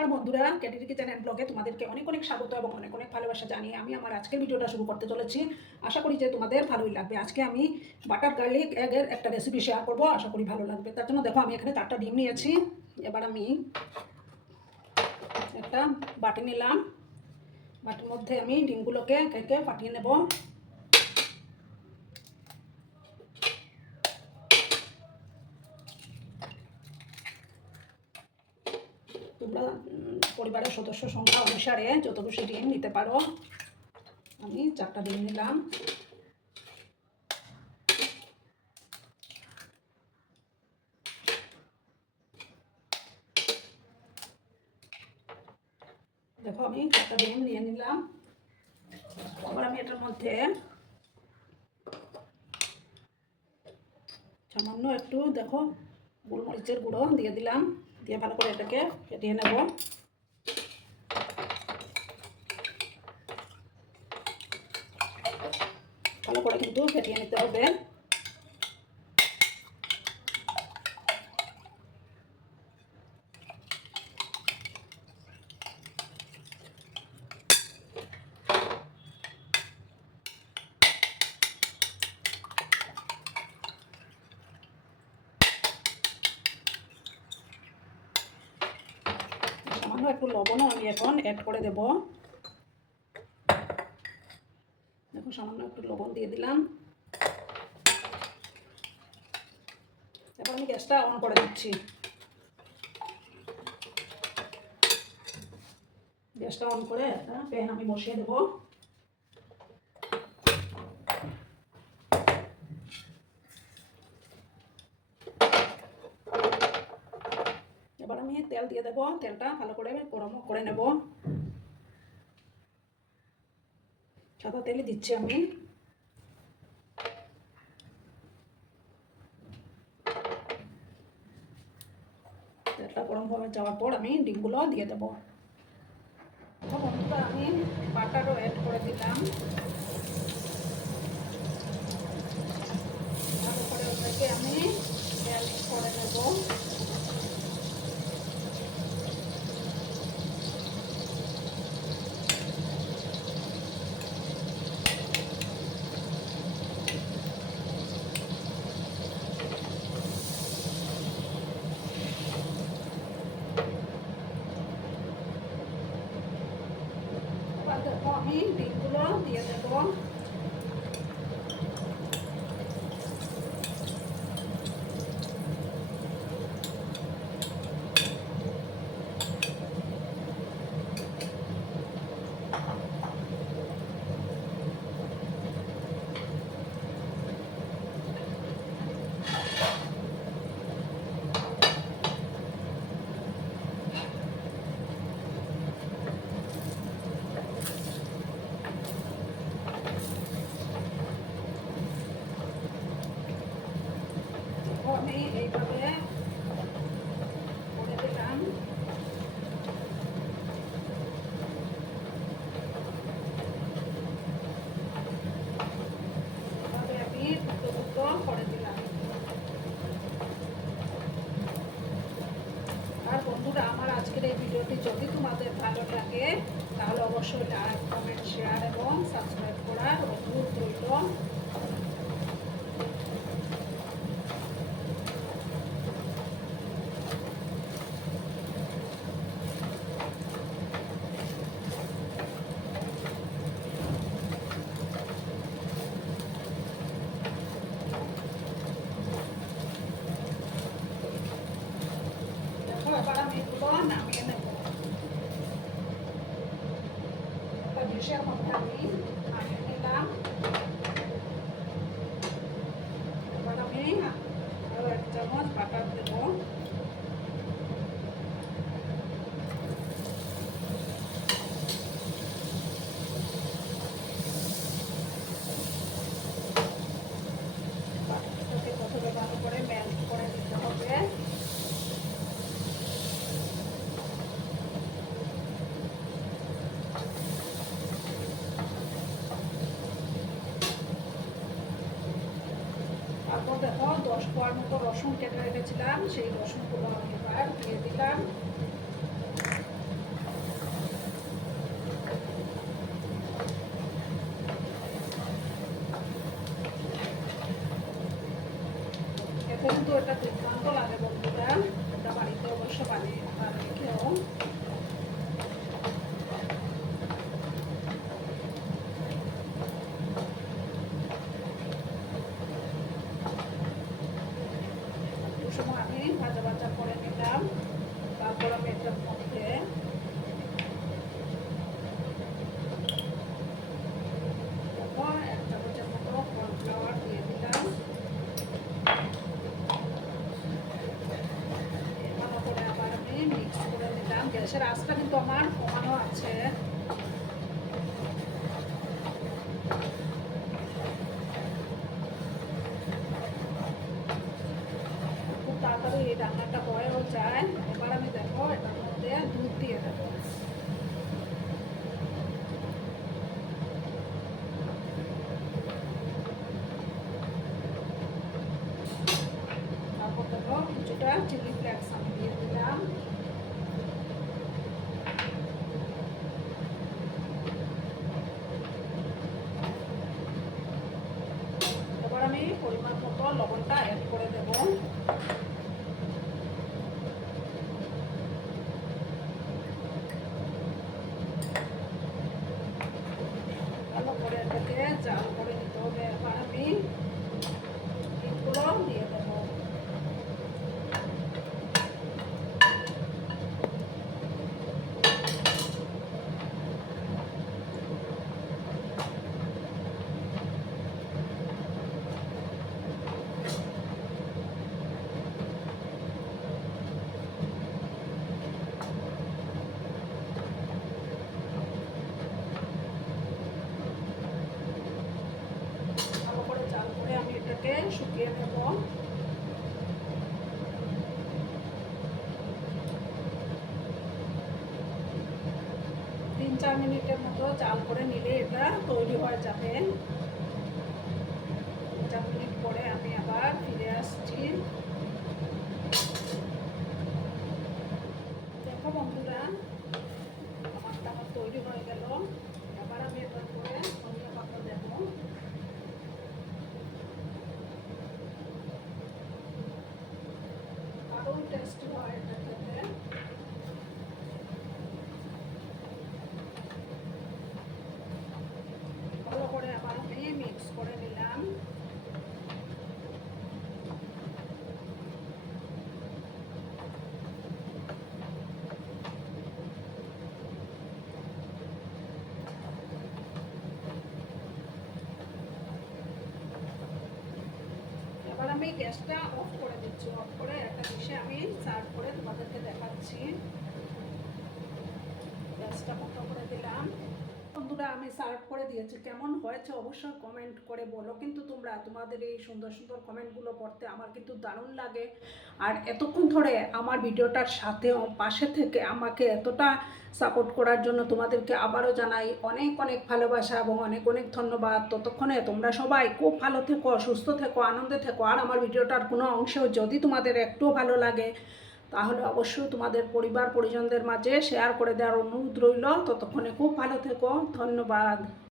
নমস্কার বন্ধুরা, ক্যাটির kitchen and ব্লগে তোমাদেরকে অনেক অনেক স্বাগত এবং অনেক অনেক ভালোবাসা জানিয়ে আমি আমার আজকের ভিডিওটা শুরু করতে চলেছি। আশা করি যে তোমাদের ভালোই লাগবে। আজকে আমি বাটার গার্লিক এগের একটা রেসিপি শেয়ার করব, আশা করি ভালো লাগবে। তার জন্য দেখো আমি এখানে 4টা ডিম নিয়েছি। এবার আমি একটা বাটি নিলাম, বাটির মধ্যে আমি ডিমগুলোকে একে ফাটিয়ে নেব। তোমরা পরিবারের সদস্য সংখ্যা অনুসারে যত বেশি ডিম নিতে পারো। আমি 4টা ডিম নিলাম। দেখো আমি 4টা ডিম নিয়ে নিলাম। এবার আমি এটার মধ্যে সামান্য একটু দেখো গোলমরিচের গুঁড়ো দিয়ে দিলাম, দিয়ে ভালো করে এটাকে ফেটিয়ে নেব। ভালো করে কিন্তু ফেটিয়ে নিতে হবে। সামান্য একটু লবণও আমি এখন অ্যাড করে দেব। দেখো সামান্য একটু লবণ দিয়ে দিলাম। এবার আমি গ্যাসটা অন করে দিচ্ছি। গ্যাসটা অন করে একটা প্যান আমি বসিয়ে দেব। এবার আমি তেল দিয়ে দেবো, তেলটা ভালো করে গরম করে নেব। সাদা তেলই দিচ্ছি আমি। তেলটা গরম হয়ে যাওয়ার পর আমি ডিমগুলো দিয়ে দেবো। বন্ধুরা আমি বাটারও অ্যাড করে দিলাম। ভালো করে ওটাকে আমি মেল্ট করে নেব। দেখো আমি ডিমগুলো দিয়ে দেবো। আমি এইভাবে করে দিলাম। এভাবে আমি দুটো দুটো করে দিলাম। আর বন্ধুরা আমার আজকের এই ভিডিওটি যদি তোমাদের ভালো লাগে তাহলে অবশ্যই লাইক, কমেন্ট, শেয়ার এবং সাবস্ক্রাইব করার অনুরোধ রইল। এবার আমি এগুলো নামিয়ে নেব। একটা ডিশের মধ্যে আমি নামিয়ে নিলাম। এবার আমি আরও 1 চামচ বাটার দেব। বাটারটাকে প্রথমে ভালো করে মেল্ট করে দিতে হবে। তারপর দেখো 10 কোয়ার মতো রসুন কেটে রেখেছিলাম, সেই রসুনগুলো আমি এবার দিয়ে দিলাম। কিন্তু এটা দুর্দান্ত লাগে বন্ধুরা, এটা বাড়িতে অবশ্য বানিয়ে খেয়েও। সময় আমি ভাজা ভাজা করে নিলাম, তারপর আমি এটার মধ্যে এক চামচের মতো কর্নফ্লাওয়ার দিয়ে দিলাম। ভালো করে আবার আমি মিক্স করে দিলাম। গ্যাসের আঁচটা কিন্তু আমার কমানো আছে। খুব তাড়াতাড়ি এই রান্নাটা হয়েও যায়। এবার আমি দেখো এটার মধ্যে দুধ দিয়ে দেবো। তারপর দেখো কিছুটা চিলি ফ্লেক্স আমি দিয়ে দিলাম। এবার আমি পরিমাণ মতো লবণটা অ্যাড করে দেবো। ভালো করে এটাকে জাল করে নিতে হবে। এবার আমি এগুলো দিয়ে দেবো। ভালো করে জাল করে আমি এটাকে শুকিয়ে নেব। 3-4 মিনিটের মতো জাল করে নিলে এটা তৈরি হয়ে যাবে। 4 মিনিট পরে আমি আবার ফিরে আসছি। দেখো বন্ধুরা, আমার তৈরি হয়ে গেল। এবার আমি এটার করে ধনিয়া পাতা দেব। আরও টেস্টি হয় এটা খেতে। ভালো করে আবার আমি মিক্স করে নিলাম। এবার আমি গ্যাসটা অফ করে দিচ্ছি। অফ করে একটা ডিশে আমি সার্ভ করে তোমাদেরকে দেখাচ্ছি। গ্যাসটা বন্ধ করে দিলাম। বন্ধুরা, আমি সার্ভ করে দিয়েছি। কেমন হয়েছে অবশ্যই কমেন্ট করে বলো। কিন্তু তোমরা তোমাদের এই সুন্দর সুন্দর কমেন্টগুলো পড়তে আমার কিন্তু দারুণ লাগে। আর এতক্ষণ ধরে আমার ভিডিওটার সাথে পাশে থেকে আমাকে এতটা সাপোর্ট করার জন্য তোমাদেরকে আবারও জানাই অনেক অনেক ভালোবাসা এবং অনেক অনেক ধন্যবাদ। ততক্ষণে তোমরা সবাই খুব ভালো থেকো, সুস্থ থেকো, আনন্দে থেকো। আর আমার ভিডিওটার কোনো অংশেও যদি তোমাদের একটুও ভালো লাগে তাহলে অবশ্যই তোমাদের পরিবার পরিজনদের মাঝে শেয়ার করে দেওয়ার অনুরোধ রইল। ততক্ষণে খুব ভালো থেকো। ধন্যবাদ।